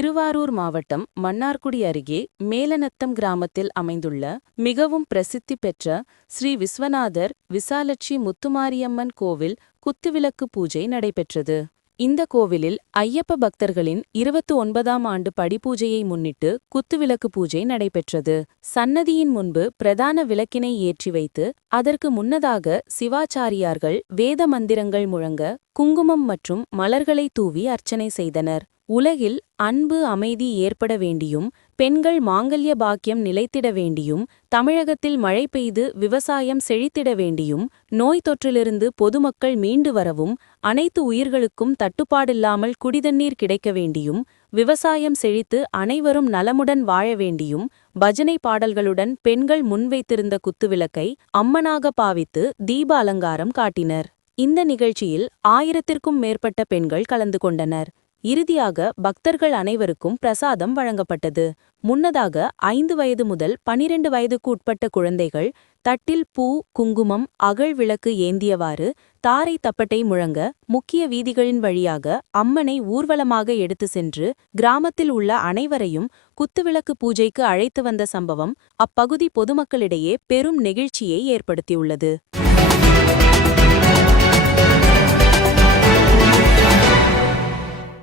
திருவாரூர் மாவட்டம் மன்னார்குடி அருகே மேலநத்தம் கிராமத்தில் அமைந்துள்ள மிகவும் பிரசித்தி பெற்ற ஸ்ரீ விஸ்வநாதர் விசாலட்சி முத்துமாரியம்மன் கோவில் குத்துவிளக்கு பூஜை நடைபெற்றது. இந்த கோவிலில் ஐயப்ப பக்தர்களின் இருபத்து ஒன்பதாம் ஆண்டு படிப்பூஜையை முன்னிட்டு குத்துவிளக்கு பூஜை நடைபெற்றது. சன்னதியின் முன்பு பிரதான விளக்கினை ஏற்றி வைத்து அதற்கு முன்னதாக சிவாச்சாரியார்கள் வேத மந்திரங்கள் முழங்க குங்குமம் மற்றும் மலர்களை தூவி அர்ச்சனை செய்தனர். உலகில் அன்பு அமைதி ஏற்பட வேண்டியும் பெண்கள் மாங்கல்ய பாக்கியம் நிலைத்திட வேண்டியும் தமிழகத்தில் மழை பெய்து விவசாயம் செழித்திட வேண்டியும் நோய் தொற்றிலிருந்து பொதுமக்கள் மீண்டு வரவும் அனைத்து உயிர்களுக்கும் தட்டுப்பாடில்லாமல் குடிதண்ணீர் கிடைக்க வேண்டியும் விவசாயம் செழித்து அனைவரும் நலமுடன் வாழ வேண்டியும் பஜனை பாடல்களுடன் பெண்கள் முன்வைத்திருந்த குத்துவிளக்கை அம்மனாக பாவித்து தீப அலங்காரம் காட்டினர். இந்த நிகழ்ச்சியில் ஆயிரத்திற்கும் மேற்பட்ட பெண்கள் கலந்து கொண்டனர். இறுதியாக பக்தர்கள் அனைவருக்கும் பிரசாதம் வழங்கப்பட்டது. முன்னதாக ஐந்து வயது முதல் பனிரெண்டு வயதுக்கு உட்பட்ட குழந்தைகள் தட்டில் பூ குங்குமம் அகழ் விளக்கு ஏந்தியவாறு தாரை தப்பட்டை முழங்க முக்கிய வீதிகளின் வழியாக அம்மனை ஊர்வலமாக எடுத்து சென்று கிராமத்தில் உள்ள அனைவரையும் குத்துவிளக்கு பூஜைக்கு அழைத்து வந்த சம்பவம் அப்பகுதி பொதுமக்களிடையே பெரும் நெகிழ்ச்சியை ஏற்படுத்தியுள்ளது.